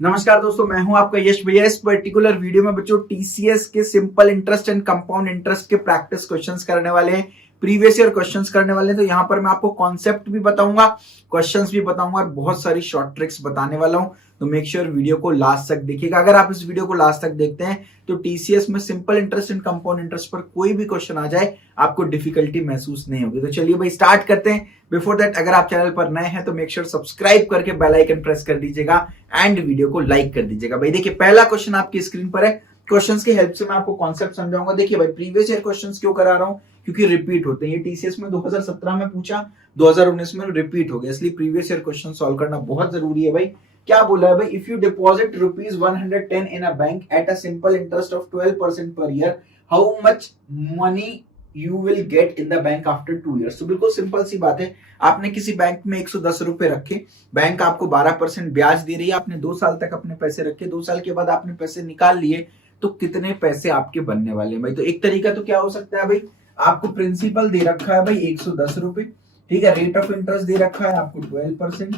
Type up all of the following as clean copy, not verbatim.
नमस्कार दोस्तों, मैं हूं आपका यश भैया। इस पर्टिकुलर वीडियो में बच्चों टीसीएस के simple interest and compound interest के प्रैक्टिस क्वेश्चंस करने वाले हैं, प्रीवियस ईयर क्वेश्चंस करने वाले हैं। तो यहाँ पर मैं आपको कॉन्सेप्ट भी बताऊंगा, क्वेश्चंस भी बताऊंगा और बहुत सारी शॉर्ट ट्रिक्स बताने वाला हूं। तो मेक श्योर वीडियो को लास्ट तक देखिएगा। अगर आप इस वीडियो को लास्ट तक देखते हैं तो टीसीएस में simple interest and compound interest पर कोई भी क्वेश्चन आ जाए आपको डिफिकल्टी महसूस नहीं होगी। तो चलिए भाई स्टार्ट करते हैं। बिफोर दैट, अगर आप चैनल पर नए हैं तो मेक श्योर सब्सक्राइब करके बेल आइकन प्रेस कर दीजिएगा एंड वीडियो को लाइक कर दीजिएगा। भाई देखिए, पहला क्वेश्चन आपकी स्क्रीन पर है। क्वेश्चंस की हेल्प से मैं आपको कॉन्सेप्ट समझाऊंगा। देखिए भाई, प्रीवियस ईयर क्वेश्चंस क्यों करा रहा हूं, क्योंकि रिपीट होते हैं। ये टीसीएस में 2017 में पूछा, 2019 में रिपीट हो गया, इसलिए प्रीवियस ईयर क्वेश्चन सॉल्व करना बहुत जरूरी है। भाई क्या बोला है भाई, if you deposit ₹110 in a bank at a simple interest of 12% per year, how much money you will get in the bank after 2 years। तो बिल्कुल सिंपल सी बात है, आपने किसी बैंक में 110 रुपए रखे, बैंक आपको 12% ब्याज दे रही है, आपने 2 साल तक अपने पैसे रखे, 2 साल के बाद आपने पैसे निकाल लिए, तो कितने पैसे आपके बनने वाले हैं भाई। तो एक तरीका तो क्या हो सकता है भाई, आपको प्रिंसिपल दे रखा है भाई 110 रुपए, ठीक है, रेट ऑफ इंटरेस्ट दे रखा है आपको 12%,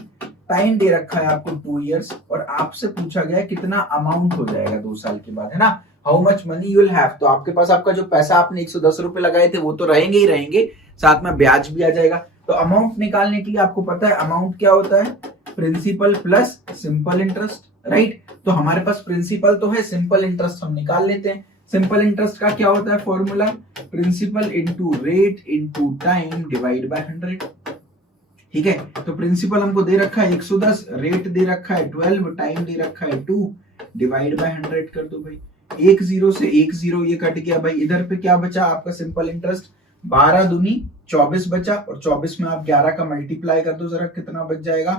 टाइम दे रखा है आपको 2 years, और आपसे पूछा गया है कितना अमाउंट हो जाएगा 2 साल के बाद, है ना, how much money you will have. तो आपके पास आपका जो पैसा आपने 110 रुपए लगाए थे वो तो रहेंगे ही रहेंगे, साथ में ब्याज भी आ जाएगा। तो अमाउंट निकालने के लिए आपको पता है अमाउंट क्या होता है, principal plus simple interest, right. तो हमारे पास प्रिंसिपल तो है, सिंपल इंटरेस्ट हम निकाल लेते हैं। सिंपल इंटरेस्ट का क्या होता है formula, principal into rate into time divide by 100, ठीक है। तो प्रिंसिपल हमको दे रखा है 110, रेट दे रखा है 12, टाइम दे रखा है 2, डिवाइड बाय 100 कर दो भाई। 10 से 10 ये कट गया भाई, इधर पे क्या बचा आपका सिंपल इंटरेस्ट, 12 दूनी 24 बचा, और 24 में आप 11 का मल्टीप्लाई कर दो जरा, कितना बच जाएगा,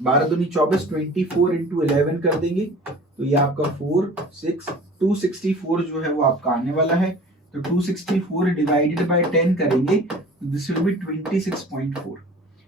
12 दूनी 24, 24 इंटू 11 कर देंगे तो ये आपका 264 जो है वो आपका आने वाला है। तो 264 डिवाइडेड बाय 10 करेंगे तो दिस विल बी 26.4,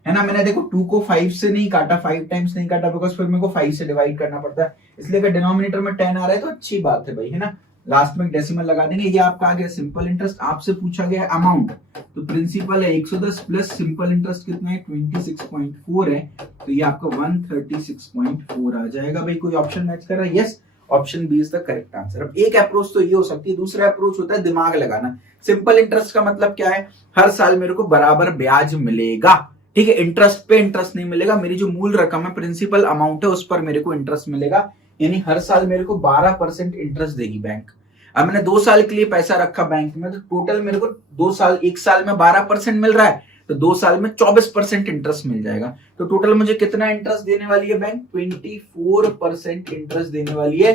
है ना। मैंने देखो 2 को 5 से नहीं काटा, 5 टाइम्स नहीं काटा, बिकॉज फिर मेरे को 5 से डिवाइड करना पड़ता है, इसलिए अगर डिनोमिनेटर में 10 आ रहा है तो अच्छी बात है भाई, है ना। लास्ट में डेसिमल लगा देंगे। ये आपका आ गया सिंपल इंटरेस्ट। आपसे पूछा गया है अमाउंट, तो प्रिंसिपल है 110 प्लस सिंपल इंटरेस्ट कितना है 26.4 है, तो ये आपका 136.4 आ जाएगा भाई। कोई ऑप्शन मैच कर रहा है, yes, option B is the correct answer. अब एक अप्रोच तो ये हो सकती है, दूसरा अप्रोच होता है दिमाग लगाना। सिंपल इंटरेस्ट का मतलब क्या है, हर साल मेरे को बराबर ब्याज मिलेगा, ठीक है, इंटरेस्ट पे इंटरेस्ट नहीं मिलेगा, मेरी जो मूल रकम है प्रिंसिपल अमाउंट है उस पर मेरे को इंटरेस्ट मिलेगा, यानी हर साल मेरे को 12% इंटरेस्ट देगी बैंक। अब मैंने 2 साल के लिए पैसा रखा बैंक में, तो टोटल मेरे को 2 साल, 1 साल में 12% मिल रहा है, तो 2 साल में 24% इंटरेस्ट मिल जाएगा। तो टोटल मुझे कितना इंटरेस्ट देने वाली है बैंक, 24% इंटरेस्ट देने वाली है।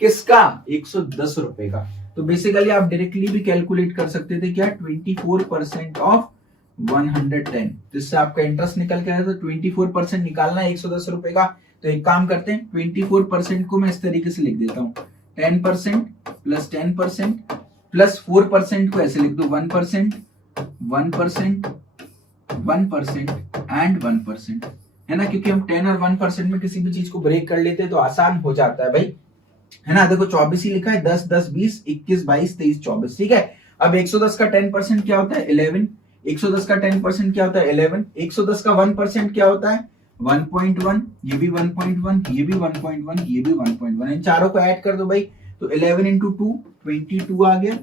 किसका, 110 रुपए का। तो बेसिकली आप डायरेक्टली भी कैलकुलेट कर सकते थे क्या, 24% ऑफ 110, जिससे आपका इंटरेस्ट निकल के आया। तो 24% निकालना है 110 रुपए का। तो एक काम करते हैं, 24% को मैं इस तरीके से लिख देता हूं, 10% प्लस 10% प्लस 4% को ऐसे लिख दो 1%, 1%, 1% एंड 1%, है ना, क्योंकि हम 10 और 1% में किसी भी चीज को ब्रेक कर लेते हैं तो आसान हो जाता है भाई, है ना। देखो 24 ही लिखा है, 10, 10, 20, 21, 22, 23, 24, ठीक है। अब 110 का 10% क्या होता है 11, 110 का 10% क्या होता है 11, 110 का 1% क्या होता है 1.1, ये भी 1.1, ये भी 1.1, ये भी 1.1, इन चारों को ऐड कर दो भाई, तो 11 इंटू 2 22 आ गया,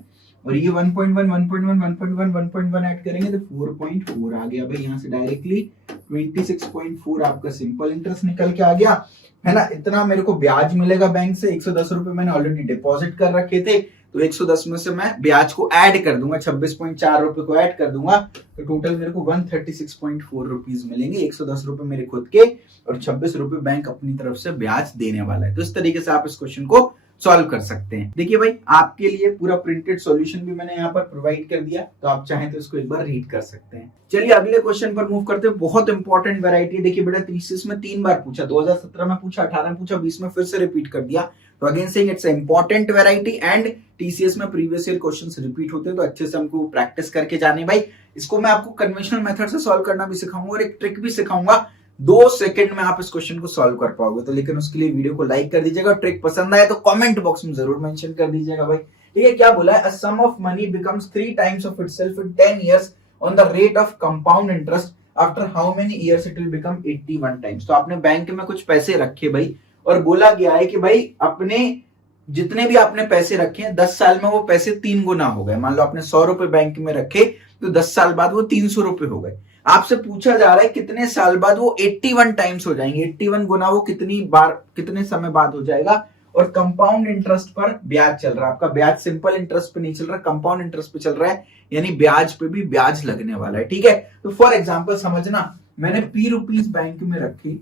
और ये 1.1, 1.1, 1.1, 1.1 ऐड करेंगे तो 4.4 आ गया भाई। यहाँ से डायरेक्टली 26.4 आपका सिंपल इंटरेस्ट निकल के आ गया, है ना। इतना मेरे को ब्याज मिलेगा बैंक से, 110 रुपए मैंने ऑलरेडी डिपॉजिट कर रखे थे, तो 110 में से मैं ब्याज को ऐड कर दूंगा, 26.4 रुपए को ऐड कर दूंगा, तो टोटल मेरे को 136.4 रुपीज मिलेंगे। 110 रुपए मेरे खुद के और 26 रुपए बैंक अपनी तरफ से ब्याज देने वाला है। तो इस तरीके से आप इस क्वेश्चन को सॉल्व कर सकते हैं। देखिए भाई, आपके लिए पूरा प्रिंटेड सॉल्यूशन भी मैंने यहाँ पर प्रोवाइड कर दिया, तो आप चाहें तो इसको एक बार रीड कर सकते हैं। चलिए अगले क्वेश्चन पर मूव करते हैं। बहुत इंपॉर्टेंट वैरायटी। देखिए बेटा, थीसिस में 3 बार पूछा, 2017 में पूछा, 18 में पूछा, 20 में फिर से रिपीट कर दिया। तो again saying it's important variety and TCS में प्रीवियस ईयर क्वेश्चंस रिपीट होते हैं, तो अच्छे से हमको प्रैक्टिस करके जाने भाई। इसको मैं आपको कन्वेंशनल मेथड से सॉल्व करना भी सिखाऊंगा और एक ट्रिक भी सिखाऊंगा। 2 सेकंड में आप इस क्वेश्चन को सॉल्व कर पाओगे। तो लेकिन उसके लिए वीडियो को लाइक कर दीजिएगा, ट्रिक पसंद आए तो कमेंट बॉक्स में जरूर मेंशन कर दीजिएगा भाई। ठीक है, क्या बोला है, a sum of money becomes 3 times of itself in 10 years on the rate of compound interest after how many years it will become 81 times. तो आपने बैंक में कुछ पैसे रखे भाई, और बोला गया है कि भाई अपने जितने भी आपने पैसे रखे हैं 10 साल में वो पैसे 3 गुना हो गए। मान लो आपने 100 रुपए बैंक में रखे तो 10 साल बाद वो 300 रुपए हो गए। आपसे पूछा जा रहा है कितने साल बाद वो 81 टाइम्स हो जाएंगे, 81 गुना वो कितनी बार कितने समय बाद हो जाएगा। और कंपाउंड इंटरेस्ट पर ब्याज चल रहा है, आपका ब्याज सिंपल इंटरेस्ट पे नहीं चल रहा, कंपाउंड इंटरेस्ट पे चल रहा है, यानी ब्याज पे भी ब्याज लगने वाला है। ठीक है, तो फॉर एग्जांपल समझना, मैंने P रुपीस बैंक में रखे,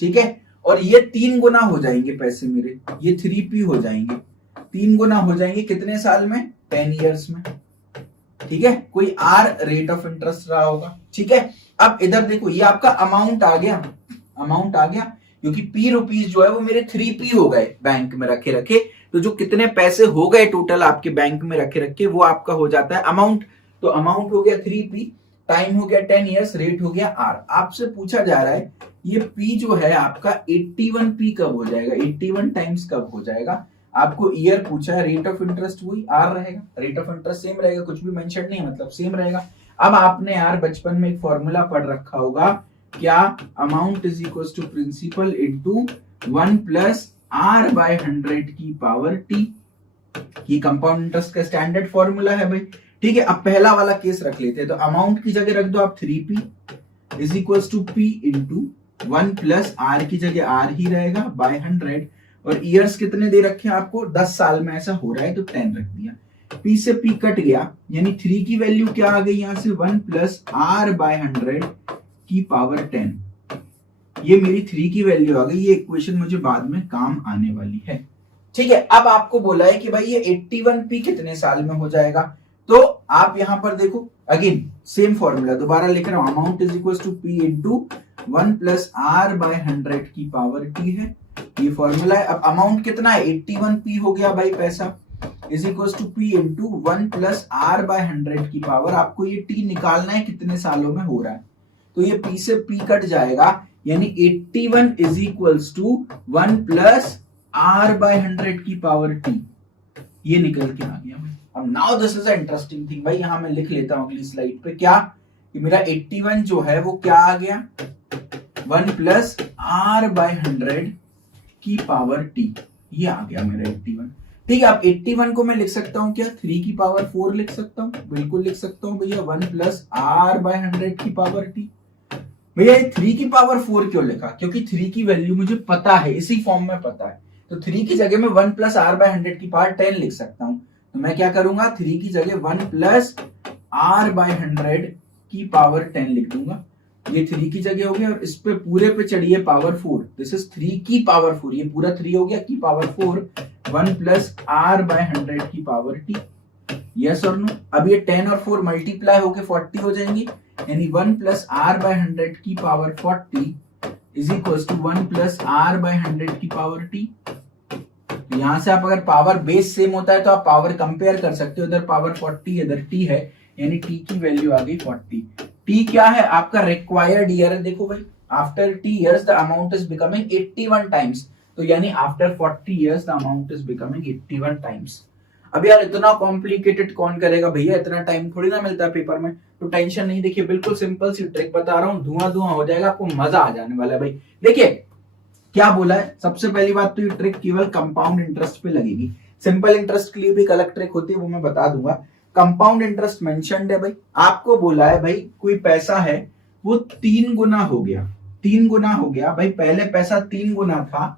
ठीक है, और ये 3 गुना हो जाएंगे पैसे मेरे, ये 3P हो जाएंगे, 3 गुना हो जाएंगे कितने साल में, 10 ईयर्स में। ठीक है, कोई R रेट ऑफ इंटरेस्ट रहा होगा। ठीक है, अब इधर देखो ये आपका अमाउंट आ गया, अमाउंट आ गया, क्योंकि P रुपीस जो है वो मेरे 3P हो गए बैंक में रखे रखे, तो जो कितने पैसे हो गए टोटल आपके बैंक में रखे रखे वो आपका हो जाता है अमाउंट। तो अमाउंट हो गया 3P, टाइम हो गया 10 ईयर्स, रेट हो गया R। आपसे पूछा जा रहा है ये P जो है आपका 81P कब हो जाएगा, 81 टाइम्स कब हो जाएगा। आपको ईयर पूछा है, रेट ऑफ इंटरेस्ट वही R रहेगा, रेट ऑफ इंटरेस्ट सेम रहेगा, कुछ भी मेंशन नहीं मतलब सेम रहेगा। अब आपने यार बचपन में एक फॉर्मूला पढ़ रखा होगा, क्या, amount is equal to principal into 1 plus R by 100 की पावर T। ये कंपाउंड इंटरेस्ट का स्टैंडर्ड फॉर्मूला है भाई। ठीक है, अब पहला वाला केस रख लेते हैं, तो अमाउंट की जगह रख दो आप 3P is equal to P into 1 plus R की जगह R ही रहेगा बाय 100, और ईयर्स कितने दे रखे हैं आपको, 10 साल में ऐसा हो रहा है तो 10 रख दिया। P से P कट गया, यानी 3 की वैल्यू क्या आ गई यहां से, 1 प्लस R बाय 100 की पावर 10। ये मेरी 3 की वैल्यू आ गई, ये इक्वेशन मुझे बाद में काम आने वाली है। ठीक है, अब आपको बोला है कि भाई ये 81P कितने साल में हो जाएगा, तो आप यहां पर देखो अगेन सेम फॉर्मूला दोबारा लिख रहा हूं, amount is equal to P into 1 plus R by 100 की पावर T है, ये फॉर्मूला है। अब अमाउंट कितना है, 81P हो गया भाई पैसा, is equal to P into 1 plus R by 100 की पावर, आपको ये T निकालना है कितने सालों में हो रहा है, तो ये P से P कट जाएगा, यानी 81 is equal to 1 plus R by 100 की पावर T, ये निकल के आ गया। अब now this is a interesting thing भाई, यहां मैं लिख लेता हूं अगली स्लाइड पे, क्या कि मेरा 81 जो है वो क्या आ गया, 1 प्लस R बाय 100 की पावर T, ये आ गया मेरा 81। ठीक है, अब 81 को मैं लिख सकता हूं क्या, 3 की पावर 4 लिख सकता हूं, बिल्कुल लिख सकता हूं भैया, 1 प्लस R बाय 100 की पावर T। भैया 3 की पावर 4 क्यों लिखा, क्योंकि 3 की वैल्यू मुझे पता है, इसी फॉर्म में पता है, तो 3 की जगह में 1 प्लस R बाय 100 की पावर 10 लिख सकता हूं। तो मैं क्या करूंगा, 3 की जगह 1 प्लस R बाय 100 की पावर 10 लिख दूंगा, ये 3 की जगह हो गया, और इस पे पूरे पे चढ़िए पावर 4, दिस इज 3 की पावर 4, ये पूरा 3 हो गया की पावर 4, 1 प्लस R बाय 100 की पावर T, यस और नो। अब ये 10 और 4 मल्टीप्लाई होके 40 हो जाएंगे, यानी 1 प्लस R बाय 100 की power 40 is equal to 1 plus R by 100 की पावर T। यहां से आप अगर पावर बेस सेम होता है तो आप पावर कंपेयर कर सकते हो, इधर पावर 40 इधर T है, यानी T की वैल्यू आ गई 40। T क्या है आपका, रिक्वायर्ड ईयर है, देखो भाई after T years the amount is becoming 81 times, तो यानी after 40 years the amount is becoming 81 times. अब यार इतना कॉम्प्लिकेटेड कौन करेगा भैया, इतना टाइम थोड़ी ना मिलता है पेपर में, तो टेंशन नहीं, देखिए बिल्कुल सिंपल सी ट्रिक बता रहा हूँ, धुआं धुआं हो जाएगा, आपको मजा आ जाने वाला है भाई। देखिए क्या बोला है, सबसे पहली बात तो ये ट्रिक केवल कंपाउंड इंटरेस्ट पे लगेगी, सिंपल इंटरेस्ट के लिए भी एक अलग ट्रिक होती है, वो मैं बता दूंगा। कंपाउंड इंटरेस्ट मेंशन्ड है भाई, आपको बोला है भाई कोई पैसा है वो 3 गुना हो गया, 3 गुना हो गया भाई, पहले पैसा 3 गुना था,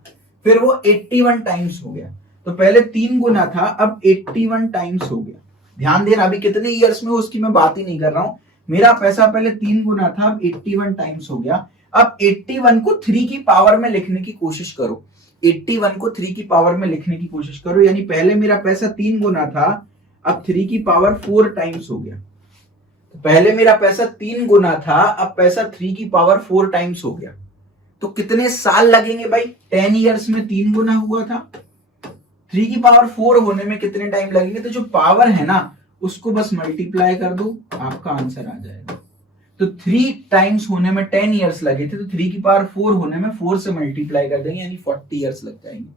फिर वो 81 टाइम्स हो गया, तो पहले 3 गुना था अब 81 टाइम्स हो गया। ध्यान देना, अभी कितने ईयर्स में उसकी मैं बात ही नहीं कर रहा हूं, मेरा पैसा पहले 3 गुना था अब 81 टाइम्स हो गया। अब 81 को 3 की पावर में लिखने की कोशिश करो, 81 को 3 की पावर में लिखने की कोशिश करो, यानी पहले मेरा पैसा 3 गुना था, अब 3 की पावर 4 टाइम्स हो गया। तो पहले मेरा पैसा 3 गुना था, अब पैसा 3 की पावर 4 टाइम्स हो गया, तो कितने साल लगेंगे भाई, 10 ईयर्स में 3 गुना हुआ था, 3 की पावर 4 होने में कितने टाइम लगेंगे, तो जो पावर है ना उसको बस मल्टीप्लाई कर दो, आपका आंसर आ जाएगा। तो 3 टाइम्स होने में 10 ईयर्स लगे थे, तो 3 की पावर 4 होने में 4 से मल्टीप्लाई कर देंगे, यानी 40 ईयर्स लग जाएंगे।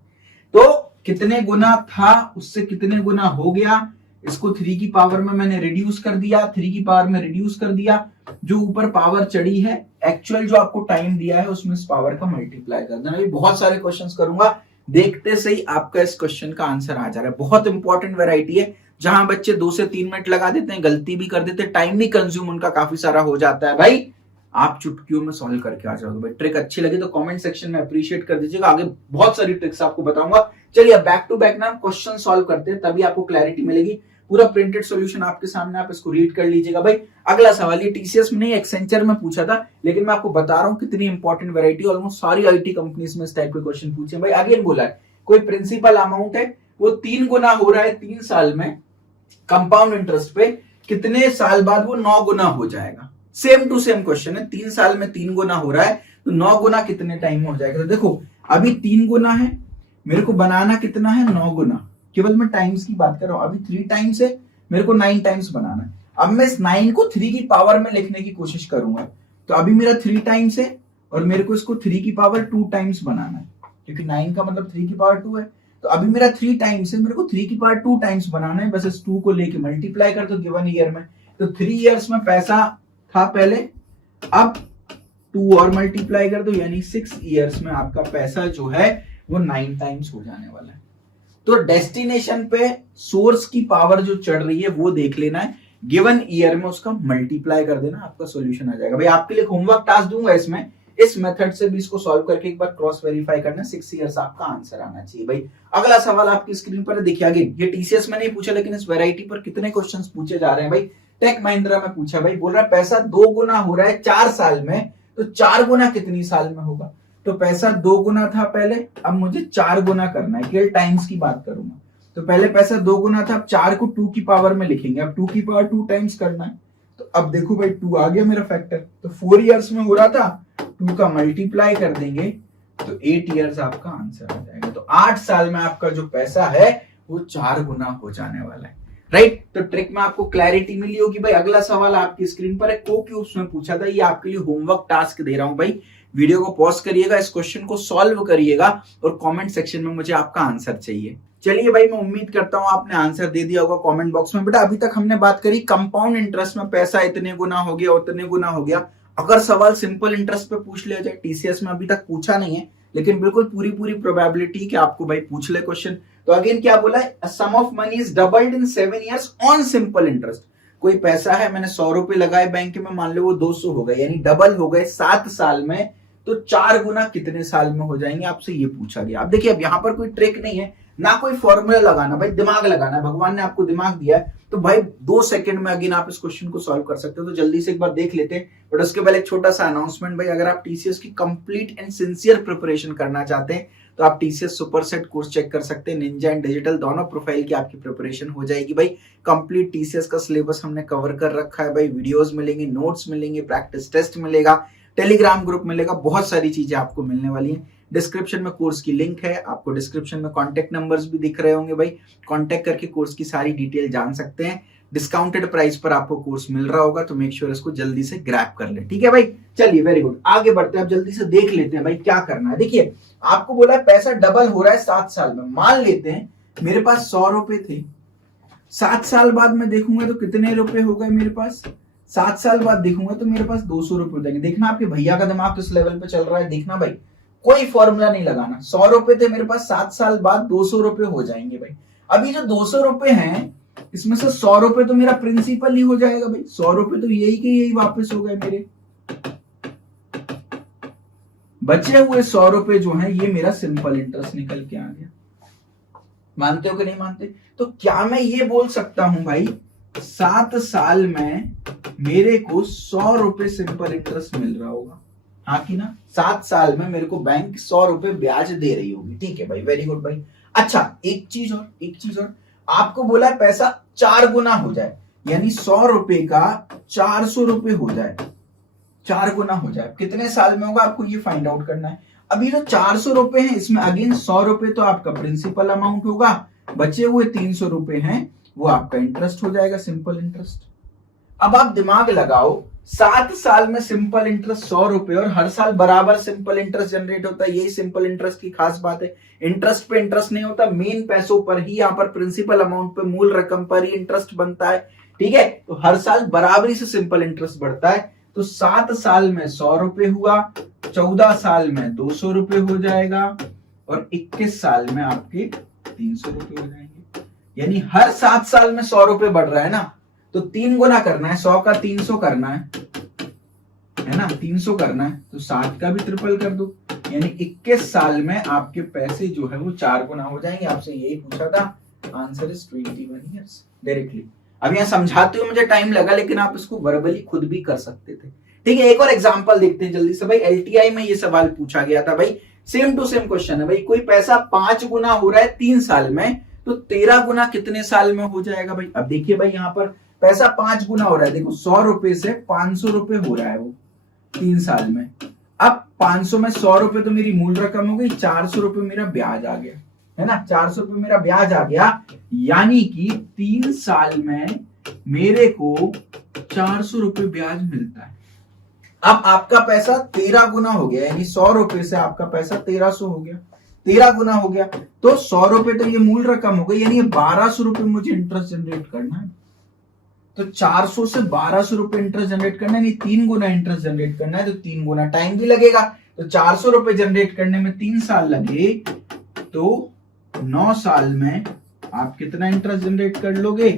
तो कितने गुना था उससे कितने गुना हो गया, इसको 3 की पावर में मैंने रिड्यूस कर दिया, 3 की पावर में रिड्यूस कर दिया, जो ऊपर पावर चढ़ी है एक्चुअल जो आपको टाइम दिया है उसमें इस पावर का मल्टीप्लाई कर देना। ये बहुत सारे क्वेश्चंस करूंगा, देखते से ही आपका इस क्वेश्चन का आंसर आ जा रहा है। बहुत इंपॉर्टेंट वैरायटी है, जहां बच्चे 2 से 3 मिनट लगा देते हैं, गलती भी कर देते हैं, टाइम भी कंज्यूम उनका काफी सारा हो जाता है। भाई आप चुटकियों में सॉल्व करके आ जाओगे। भाई ट्रिक अच्छी लगी तो कमेंट सेक्शन में अप्रिशिएट कर दीजिएगा, आगे बहुत सारी ट्रिक्स आपको बताऊंगा। चलिए बैक टू बैक ना क्वेश्चन सॉल्व करते हैं, तभी आपको क्लैरिटी मिलेगी। पूरा प्रिंटेड सॉल्यूशन आपके सामने, आप इसको रीड कर लीजिएगा। भाई अगला सवाल, ये टीसीएस में नहीं एक्सेंचर में पूछा था, लेकिन मैं आपको बता रहा हूं कितनी इंपॉर्टेंट वैरायटी, ऑलमोस्ट सारी आईटी कंपनीज में इस टाइप के क्वेश्चन पूछे। भाई अगेन बोला है, कोई प्रिंसिपल अमाउंट है वो 3 गुना हो रहा है 3 साल में, कंपाउंड इंटरेस्ट पे कितने साल बाद वो 9 गुना हो जाएगा। सेम टू सेम क्वेश्चन है, 3 साल में 3 गुना हो रहा है तो 9 गुना कितने टाइम में हो जाएगा। तो देखो अभी 3 गुना है, मेरे को बनाना कितना है 9 गुना, केवल मैं टाइम्स की बात कर रहा हूं। अभी 3 टाइम्स है, मेरे को 9 टाइम्स बनाना है। अब मैं इस 9 को 3 की पावर में लिखने की कोशिश करूंगा, तो अभी मेरा 3 टाइम्स है और मेरे को इसको 3 की पावर 2 टाइम्स बनाना है, क्योंकि 9 का मतलब 3 की पावर 2 है। तो अभी मेरा 3 टाइम्स है, मेरे को 3 की पावर 2 टाइम्स बनाना है, बस इस 2 को लेके मल्टीप्लाई कर दो गिवन ईयर में। तो 3 इयर्स में पैसा था पहले, अब 2 और मल्टीप्लाई कर दो, यानी 6 इयर्स में आपका पैसा जो है वो 9 टाइम्स हो जाने वाला है। तो डेस्टिनेशन पे सोर्स की पावर जो चढ़ रही है वो देख लेना है, गिवन ईयर में उसका मल्टीप्लाई कर देना, आपका सॉल्यूशन आ जाएगा। भाई आपके लिए होमवर्क टास्क दूंगा इसमें, इस मेथड से भी इसको सॉल्व करके एक बार क्रॉस वेरीफाई करना, 6 इयर्स आपका आंसर आना चाहिए। भाई अगला सवाल आपकी स्क्रीन पर देखिए। अगेन ये टीसीएस में नहीं पूछा, लेकिन इस वैरायटी पर कितने क्वेश्चंस पूछे जा रहे हैं। भाई टेक महिंद्रा में पूछा, भाई बोल रहा है पैसा 2 गुना हो रहा है 4 साल में, तो 4 गुना कितनी साल में होगा। तो पैसा 2 गुना था पहले, अब मुझे 4 गुना करना है, केवल टाइम्स की बात करूंगा। तो पहले पैसा 2 गुना था, अब 4 को 2 की पावर में लिखेंगे, अब 2 की पावर 2 टाइम्स करना है। तो अब देखो भाई 2 आ गया मेरा फैक्टर, तो 4 इयर्स में हो रहा था, 2 का मल्टीप्लाई कर देंगे तो 8 इयर्स आपका आंसर आ जाएगा। तो 8 साल में आपका जो पैसा है वो 4 गुना हो जाने वाला है। राइट, तो ट्रिक में आपको क्लैरिटी मिली होगी। भाई अगला सवाल आपकी स्क्रीन पर है, कोक्यूब्स में पूछा था, ये आपके लिए होमवर्क टास्क दे रहा हूं। भाई वीडियो को पॉज करिएगा, इस क्वेश्चन को सॉल्व करिएगा और कमेंट सेक्शन में मुझे आपका आंसर चाहिए। चलिए भाई मैं उम्मीद करता हूं आपने आंसर दे दिया होगा कमेंट बॉक्स में। बेटा अभी तक हमने बात करी कंपाउंड इंटरेस्ट में पैसा इतने गुना हो गया, उतने गुना हो गया। अगर सवाल सिंपल इंटरेस्ट पे पूछ लिया जाए, टीसीएस में अभी तक पूछा नहीं है, लेकिन बिल्कुल पूरी प्रोबेबिलिटी कि आपको भाई पूछ ले क्वेश्चन। तो अगेन क्या बोला है, sum of money is doubled in 7 years on simple interest. कोई पैसा है, मैंने 100 रुपए लगाए बैंक में, मान लो वो 200 हो गए, यानी डबल हो गए 7 साल में, तो 4 गुना कितने साल में हो जाएंगे, आपसे ये पूछा गया। अब देखिए अब यहाँ पर कोई ट्रिक नहीं है, ना कोई फॉर्मूला लगाना, भाई दिमाग लगाना है, भगवान ने आपको दिमाग दिया है, तो भाई 2 सेकंड में अगेन आप इस क्वेश्चन को सॉल्व कर सकते हो। तो जल्दी से एक बार देख लेते हैं, बट उसके पहले एक छोटा सा अनाउंसमेंट। भाई अगर आप टीसीएस की कंप्लीट एंड सिंसियर प्रिपरेशन करना चाहते हैं तो आप TCS super set course check कर सकते हैं, निंजा एंड डिजिटल दोनों प्रोफाइल की आपकी प्रिपरेशन हो जाएगी। भाई कंप्लीट टीसीएस का सिलेबस हमने कवर कर रखा है। भाई वीडियोस मिलेंगे, नोट्स मिलेंगे, प्रैक्टिस टेस्ट मिलेगा, टेलीग्राम ग्रुप मिलेगा, बहुत सारी चीजें आपको मिलने वाली हैं। डिस्क्रिप्शन में कोर्स की लिंक है, आपको डिस्क्रिप्शन में कॉन्टेक्ट नंबर्स भी दिख रहे होंगे। भाई कॉन्टेक्ट करके कोर्स की सारी डिटेल जान सकते हैं। डिस्काउंटेड प्राइस पर आपको कोर्स मिल रहा होगा, तो मेक श्योर इसको जल्दी से ग्रैब कर ले। ठीक है भाई, चलिए वेरी गुड, आगे बढ़ते हैं। अब जल्दी से देख लेते हैं भाई क्या करना है। देखिए आपको बोला है पैसा डबल हो रहा है 7 साल में। मान लेते हैं मेरे पास 100 रुपए थे, 7 साल बाद में देखूंगा तो कितने रुपए हो गए मेरे पास, 7 साल बाद देखूंगा तो मेरे पास 200 रुपए हो जाएंगे। देखना आपके भैया का दिमाग किस लेवल पे चल रहा है, देखना भाई कोई फॉर्मूला नहीं लगाना। 100 रुपए थे मेरे पास, 7 साल बाद 200 रुपए हो जाएंगे। भाई अभी जो 200 रुपए हैं इसमें से 100 रुपए तो मेरा प्रिंसिपल ही हो जाएगा। भाई 100 रुपए तो यही के यही वापस हो गए मेरे, बचे हुए 100 रुपए जो है ये मेरा सिंपल इंटरेस्ट निकल के आ गया। मानते हो कि नहीं मानते? तो क्या मैं ये बोल सकता हूं भाई 7 साल में मेरे को 100 रुपए सिंपल इंटरेस्ट मिल रहा होगा, हाँ कि ना? 7 साल में मेरे को बैंक 100 रुपए ब्याज दे रही होगी। ठीक है भाई, वेरी गुड भाई। अच्छा एक चीज और आपको बोला है पैसा 4 गुना हो जाए, यानी 100 रुपए का 400 रुपए हो जाए, 4 गुना हो जाए, कितने साल में होगा आपको ये फाइंड आउट करना है। अभी जो 400 रुपए हैं इसमें अगेन 100 रुपए तो आपका प्रिंसिपल अमाउंट होगा, बचे हुए 300 रुपए हैं वो आपका इंटरेस्ट हो जाएगा, सिंपल इंटरेस्ट। अब आप दिमाग लगाओ, 7 साल में सिंपल इंटरेस्ट 100 रुपए और हर साल बराबर सिंपल इंटरेस्ट जनरेट होता है। यही सिंपल इंटरेस्ट की खास बात है। इंटरेस्ट पे इंटरेस्ट नहीं होता, मेन पैसों पर ही, यहाँ पर प्रिंसिपल अमाउंट पे, मूल रकम पर ही इंटरेस्ट बनता है। ठीक है, तो हर साल बराबरी से सिंपल इंटरेस्ट बढ़ता है। तो 7 साल में 100 रुपए हुआ, 14 साल में 200 रुपए हो जाएगा और 21 साल में आपके 300 रुपए हो जाएंगे। यानी हर 7 साल में 100 रुपए बढ़ रहा है ना, तो 3 गुना करना है, 100 का 300 करना है ना, 300 करना है, तो 7 का भी ट्रिपल कर दो, यानी 21 साल में आपके पैसे जो है वो 4 गुना हो जाएंगे। आपसे यही पूछा था, आंसर इज 21 ईयर्स डायरेक्टली। अब यहाँ समझाते हुए मुझे टाइम लगा, लेकिन आप इसको वर्बली खुद भी कर सकते थे। ठीक है, एक और एग्जांपल देखते हैं जल्दी से भाई। एलटीआई में ये सवाल पूछा गया था भाई, सेम टू सेम क्वेश्चन है भाई। कोई पैसा 5 गुना हो रहा है 3 साल में, तो 13 गुना कितने साल में हो जाएगा भाई? अब देखिए भाई, यहाँ पर पैसा 5 गुना हो रहा है, देखो 100 रुपए से 500 रुपए हो रहा है वो 3 साल में। अब 500 में 100 रुपए तो मेरी मूल रकम हो गई, 400 रुपए मेरा ब्याज आ गया, है ना, 400 रुपए मेरा ब्याज आ गया, यानी कि 3 साल में मेरे को 400 रुपए ब्याज मिलता है। अब आपका पैसा 13 गुना हो गया, यानी 100 रुपए से आपका पैसा 1300 हो गया, 13 गुना हो गया, तो 100 रुपए तो ये मूल रकम हो गई, यानी 1200 रुपए मुझे इंटरेस्ट जनरेट करना है। तो 400 से 1200 रुपए इंटरेस्ट जनरेट करना है, 3 गुना इंटरेस्ट जनरेट करना है, तो 3 गुना टाइम भी लगेगा। तो 400 रुपए जनरेट करने में 3 साल लगे, तो 9 साल में आप कितना इंटरेस्ट जनरेट कर लोगे?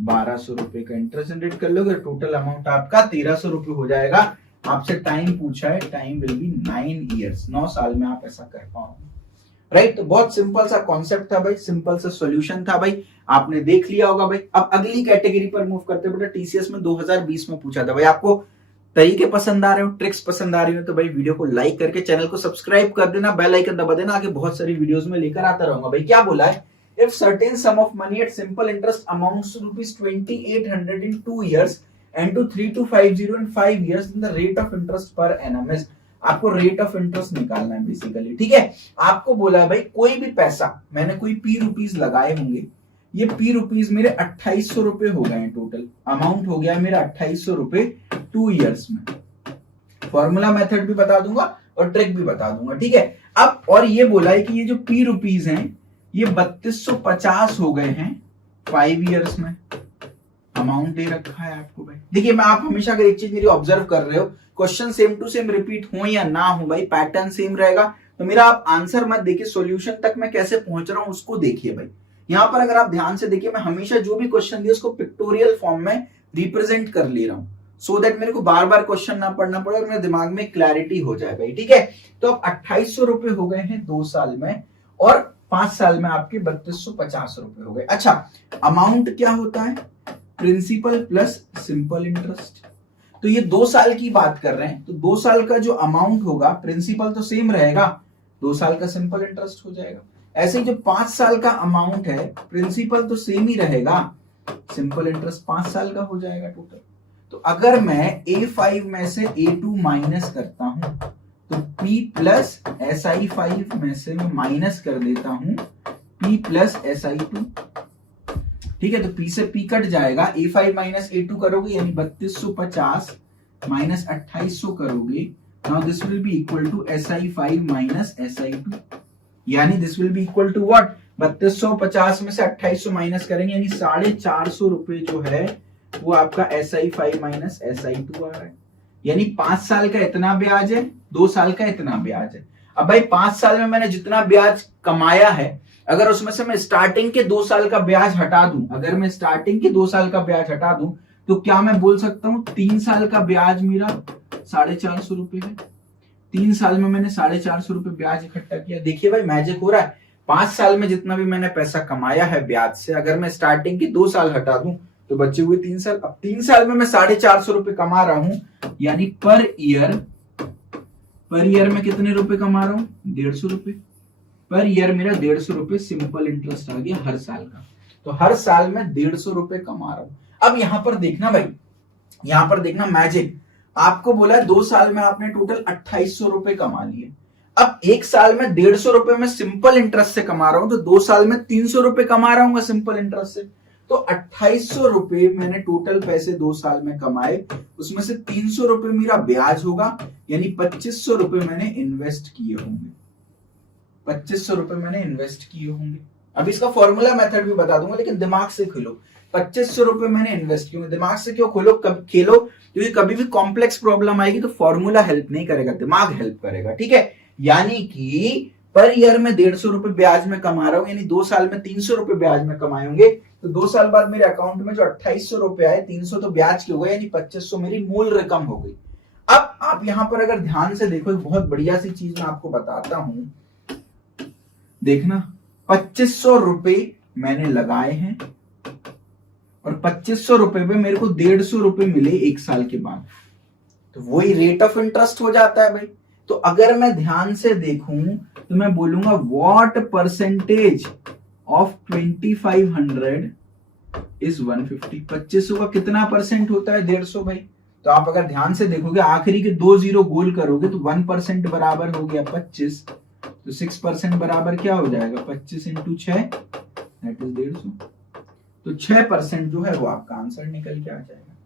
1200 रुपए का इंटरेस्ट जनरेट कर लोगे। टोटल अमाउंट आपका 1300 रुपए हो जाएगा। आपसे टाइम पूछा है, टाइम विल बी 9 ईयर्स, 9 साल में आप ऐसा कर पाओगे। राइट, तो बहुत सिंपल सा कॉन्सेप्ट था भाई, सिंपल सा सॉल्यूशन था भाई, आपने देख लिया होगा भाई। अब अगली कैटेगरी पर मूव करते बेटा। टीसीएस में 2020 में पूछा था भाई, आपको तरीके पसंद आ रहे हो, ट्रिक्स पसंद आ रही हो, तो भाई वीडियो को लाइक करके चैनल को सब्सक्राइब कर देना, बेल आइकन दबा देना, आगे बहुत सारी वीडियोस में लेकर आता रहूंगा भाई। क्या बोला है? If certain sum of money at simple interest amounts to ₹2800 in 2 years and to 3250 in 5 years, then the rate of interest per annum is। आपको रेट ऑफ इंटरेस्ट निकालना है बेसिकली। ठीक है, आपको बोला है भाई कोई भी पैसा, मैंने कोई पी रुपीज लगाए होंगे, ये पी रुपीज मेरे 2800 रुपए हो गए, टोटल अमाउंट हो गया मेरा 2800 रुपए 2 इयर्स में। फॉर्मूला मेथड भी बता दूंगा और ट्रिक भी बता दूंगा। ठीक है, अब और ये बोला है कि ये जो पी रुपीज हैं ये 3250 हो गए हैं 5 इयर्स में। अमाउंट दे रखा है आपको भाई। देखिए, मैं आप हमेशा अगर एक चीज मेरी ऑब्जर्व कर रहे हो, question same to same repeat हो या ना हो भाई, पैटर्न सेम रहेगा, तो मेरा आप आंसर मत देखिए, सॉल्यूशन तक मैं कैसे पहुंच रहा हूं उसको देखिए भाई। यहां पर अगर आप ध्यान से देखिए, मैं हमेशा जो भी क्वेश्चन दिया उसको पिक्टोरियल फॉर्म में रिप्रेजेंट कर ले रहा हूं, सो दैट मेरे को बार बार क्वेश्चन ना पढ़ना पड़े और मेरे दिमाग में क्लैरिटी हो जाए भाई। ठीक है, तो अब 2800 रुपए हो गए हैं 2 साल में, और 5 साल में आपके 3250 रुपए हो गए। अच्छा, अमाउंट क्या होता है? Principal plus simple interest. तो ये 2 साल की बात कर रहे हैं, तो 2 साल का जो अमाउंट होगा, प्रिंसिपल तो सेम रहेगा, 2 साल का सिंपल इंटरेस्ट हो जाएगा। ऐसे ही जो 5 साल का अमाउंट है, प्रिंसिपल तो सेम ही रहेगा, सिंपल इंटरेस्ट 5 साल का हो जाएगा टोटल। तो अगर मैं A5 में से A2 माइनस करता हूं, तो P प्लस SI5 में से मैं माइनस कर देता हूं P प्लस SI2। ठीक है, तो P से P कट जाएगा, A5 माइनस A2 करोगे यानी 3250 माइनस 2800 करोगे, now this will be equal to SI5 minus SI2, यानी this will be equal to what? 3250 में से 2800 माइनस करेंगे, यानी 450 रुपए जो है वो आपका SI5 माइनस SI2 आ रहा है। यानी 5 साल का इतना ब्याज है, 2 साल का इतना ब्याज है। अब भाई 5 साल में मैंने जितना ब्याज कमाया है, अगर उसमें से मैं स्टार्टिंग के 2 साल का ब्याज हटा दूं, अगर मैं स्टार्टिंग के 2 साल का ब्याज हटा दूं, तो क्या मैं बोल सकता हूं 3 साल का ब्याज मेरा 450 रुपए है। 3 साल में मैंने 450 रुपए ब्याज इकट्ठा किया। देखिए भाई, मैजिक हो रहा है। 5 साल में जितना भी मैंने पैसा कमाया है ब्याज से, अगर मैं स्टार्टिंग के 2 साल हटा दूं तो बचे हुए 3 साल। अब 3 साल में मैं 450 रुपए कमा रहा हूं, यानी पर ईयर में कितने रुपए कमा रहा हूं? 150 रुपए पर ईयर। मेरा 150 रुपए सिंपल इंटरेस्ट आ गया हर साल का। तो हर साल में 150 रुपए कमा रहा हूं। अब यहां पर देखना भाई, यहां पर देखना मैजिक। आपको बोला है 2 साल में आपने टोटल 2800 रुपए कमा लिए। अब 1 साल में 150 रुपए में सिंपल इंटरेस्ट से कमा रहा हूं, तो 2 साल में 300 रुपए कमा रहा हूं सिंपल इंटरेस्ट से। तो 2800 रुपए मैंने टोटल पैसे 2 साल में कमाए, उसमें से 300 रुपए मेरा ब्याज होगा, यानी 2500 रुपए मैंने इन्वेस्ट किए होंगे। 2500 रुपए मैंने इन्वेस्ट किए होंगे। अब इसका फॉर्मूला मेथड भी बता दूंगा, लेकिन दिमाग से खेलो। 2500 रुपए मैंने इन्वेस्ट किए, दिमाग से क्यों खेलो क्योंकि कभी भी कॉम्प्लेक्स प्रॉब्लम आएगी तो फॉर्मूला हेल्प नहीं करेगा, दिमाग हेल्प करेगा, ठीक है। यानी कि पर ईयर में 150 रुपए ब्याज में कमा रहा हूं, यानी 2 साल में 300 रुपए ब्याज में कमाए होंगे, तो 2 साल बाद मेरे अकाउंट में जो 2800 रुपए आए, 300 तो ब्याज के हो गए, यानी 2500 मेरी मूल रकम हो गई। अब आप यहां पर अगर ध्यान से देखो, एक बहुत बढ़िया सी चीज मैं आपको बताता हूं, देखना 2500 रुपए मैंने लगाए हैं और 2500 रुपए पे मेरे को 150 रुपए मिले 1 साल के बाद, तो वही रेट ऑफ इंटरेस्ट हो जाता है भाई। तो अगर मैं ध्यान से देखूं तो मैं बोलूंगा व्हाट परसेंटेज ऑफ 2500 इज 150। 2500 का कितना परसेंट होता है? 150 भाई। तो आप अगर ध्यान से देखोगे, आखिरी के 2 जीरो गोल करोगे तो 1% बराबर हो गया 25, तो 6% बराबर क्या हो जाएगा? 25 इंटू 6 दैट इज 150। तो 6% जो है वो आपका आंसर निकल के आ जाएगा,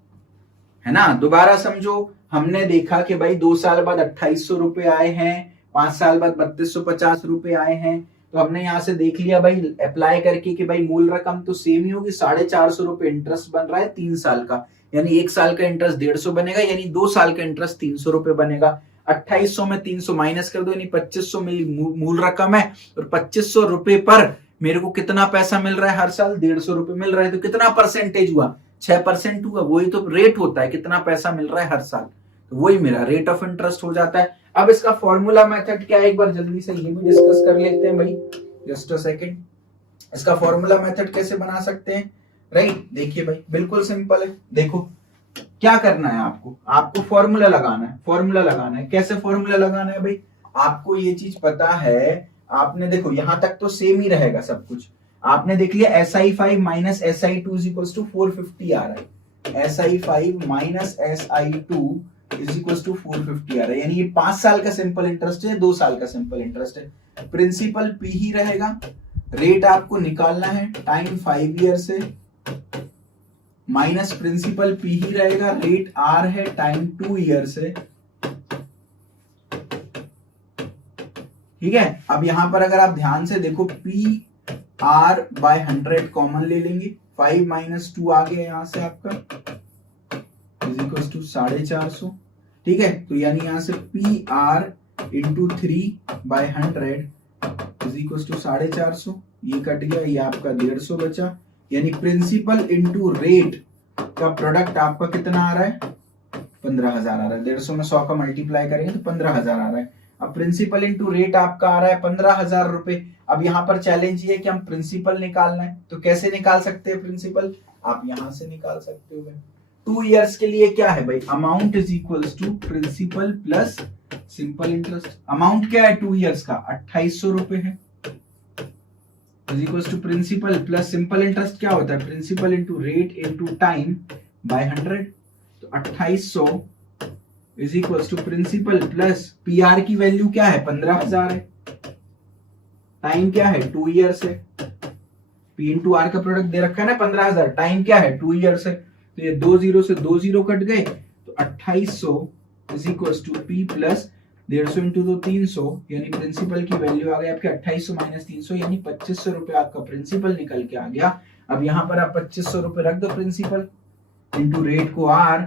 है ना। दोबारा समझो, हमने देखा कि भाई 2 साल बाद 2800 रुपए आए हैं, 5 साल बाद 3250 रुपए आए हैं, तो हमने यहां से देख लिया भाई अप्लाई करके कि भाई मूल रकम तो सेम ही होगी, 450 रुपए इंटरेस्ट बन रहा है 3 साल का, यानी 1 साल का इंटरेस्ट 150 बनेगा, यानी 2 साल का इंटरेस्ट 300 रुपए बनेगा। 2800 में 300 माइनस कर दो, यानी 2500 मेरी मूल रकम है, और 2500 रुपए पर मेरे को कितना पैसा मिल रहा है हर साल? 150 रुपए मिल रहा है, तो कितना परसेंटेज हुआ? 6% हुआ। वही तो रेट होता है, कितना पैसा मिल रहा है हर साल, तो वही मेरा रेट ऑफ इंटरेस्ट हो जाता है। अब इसका फॉर्मूला मेथड क्या है, एक बार जल्दी से ये भी डिस्कस कर लेते हैं भाई, जस्ट अ सेकंड। इसका फॉर्मूला मेथड कैसे बना सकते हैं, राइट? देखिए भाई, बिल्कुल सिंपल है। देखो क्या करना है आपको फॉर्मूला लगाना है। फॉर्मूला लगाना है, कैसे फॉर्मूला लगाना है भाई? आपको ये चीज पता है, आपने देखो यहां तक तो सेम ही रहेगा सब कुछ। आपने देख लिया SI5 minus SI2 is equal to 450 आ रहा है। SI5 minus SI2 is equal to 450 आ रहा है, यानी ये 5 साल का सिंपल इंटरेस्ट है, 2 साल का सिंपल इंटरेस्ट है। प्रिंसिपल P ही रहेगा, रेट आपको निकालना है टाइम 5 ईयर से, माइनस प्रिंसिपल P ही रहेगा, रेट R है टाइम 2 ईयर से, ठीक है। अब यहां पर अगर आप ध्यान से देखो, PR बाय 100 कॉमन ले लेंगे, 5 माइनस 2 आ गया यहां से आपका, इज इक्वल टू 450, ठीक है। तो यानी यहां से PR into 3 by 100 is equal to 450, ये कट गया, ये आपका 150 बचा, यानी प्रिंसिपल इंटू रेट का प्रोडक्ट आपका कितना आ रहा है? 15,000 आ रहा है। 150 में 100 का मल्टीप्लाई करेंगे तो 15,000 आ रहा है। अब प्रिंसिपल इंटू रेट आपका आ रहा है 15,000 रुपए। अब यहाँ पर चैलेंज ये है कि हम प्रिंसिपल निकालना है, तो कैसे निकाल सकते हैं प्रिंसिपल? आप यहां से निकाल सकते हो। 2 इयर्स के लिए क्या है भाई? Amount is equal to principal plus simple interest. Amount क्या है 2 इयर्स का? 2800 रुपए है, is equal to principal plus simple interest क्या होता है? Principal into rate into time by 100, तो 2800 is equal to principal plus PR की वैल्यू क्या है? 15,000 है, टाइम क्या है? 2 इयर्स है, P इंटू R का प्रोडक्ट दे रखा है ना 15,000, टाइम क्या है? 2 इयर्स है, तो ये 2 जीरो से 2 जीरो कट गए, तो 2800 is equal to P plus 150 into 2 300, यानी प्रिंसिपल की वैल्यू आ गई आपके 2800 माइनस 300, यानी 2500 रुपए आपका प्रिंसिपल निकल के आ गया। अब यहाँ पर आप 2500 रुपए रख दो प्रिंसिपल, इंटू रेट को R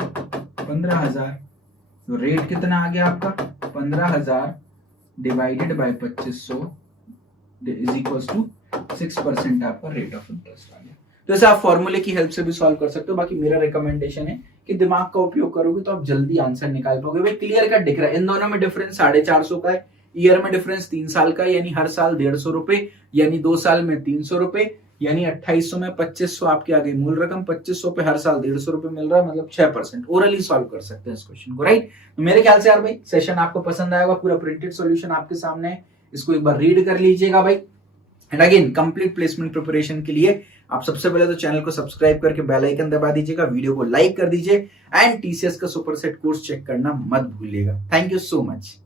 15,000, तो रेट कितना आ गया आपका? 15,000 divided by 2500 is equal to 6% आपका रेट ऑफ इंटरेस्ट आ गया। तो ऐसे आप फॉर्मूले की हेल्प से भी सॉल्व कर सकते हो। बाकी मेरा रिकमेंडेशन है कि दिमाग का उपयोग करोगे तो आप जल्दी आंसर निकाल पाओगे। भाई क्लियर कट दिख रहा है, इन दोनों में डिफरेंस 450 का है, ईयर में डिफरेंस 3 साल का, यानी हर साल 150 रुपए, यानी 2 साल में 300 रुपए, यानी 2800 में 2500 आपकी आ गई मूल रकम, 2500 पे हर साल 150 रुपए मिल रहा है, मतलब 6%। ओरली सॉल्व कर सकते हैं इस क्वेश्चन को, राइट। तो मेरे ख्याल से यार भाई सेशन आपको पसंद आएगा, पूरा प्रिंटेड सॉल्यूशन आपके सामने है, इसको एक बार रीड कर लीजिएगा भाई। And again complete placement preparation के लिए आप सबसे पहले तो चैनल को सब्सक्राइब करके बेल आइकन दबा दीजिएगा, वीडियो को लाइक कर दीजिए, एंड TCS का सुपर सेट कोर्स चेक करना मत भूलिएगा। Thank you so much.